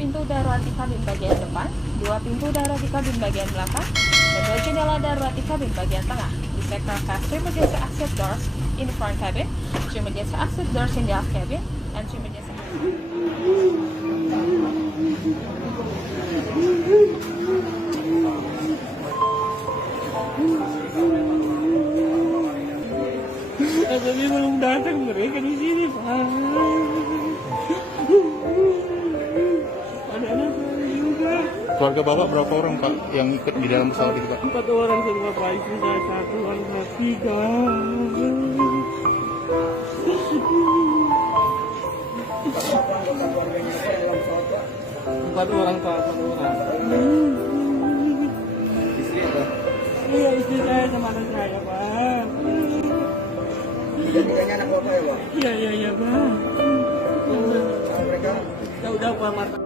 pintu darurat di kabin bagian depan, 2 pintu darurat di kabin bagian belakang, dan 2 jendela darurat di kabin bagian tengah. The sector has 3 emergency exit doors in the front cabin, 2 emergency exit doors in the aft cabin, and 2 emergency Tapi belum datang mereka di sini, Pak. Ada anak juga. Keluarga Bapak berapa orang, Pak, yang ikut di dalam pesawat itu, Pak? 4 orang semua, Pak. Istri saya 1, anak 3. 4 orang, Pak. 4 orang. Istri apa? Iya, istri saya sama anak saya, Pak. Tiga-tiganya anak Bapak ya, Pak? Iya, Pak. Mereka Ya udah, Pak, mata.